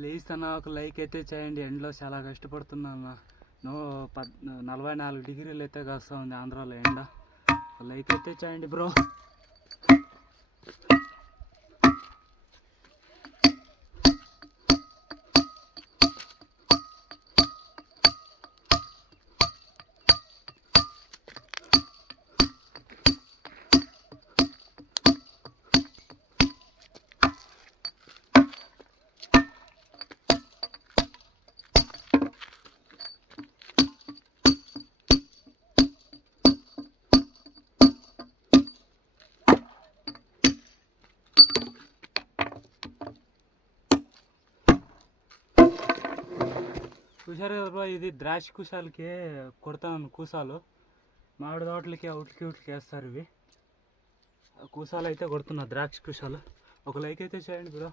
Please అన్న ఒక like అయితే చేయండి. ఎండలో చాలా కష్టపడుతున్నా అన్న. 44 డిగ్రీలు అయితే కాస్తా ఉంది ఆంధ్రాలో ఎండ. ఒక లైక్ అయితే చేయండి బ్రో. చూశారు కదా బ్రో, ఇది ద్రాక్ష కుశాలకి కొడతాను. కూసాలు మామిడి తోటలకి అవుట్లకి వేస్తారు. ఇవి కూసాలు అయితే కొడుతున్నా, ద్రాక్ష కుశాలు. ఒక లైక్ అయితే చేయండి బ్రో.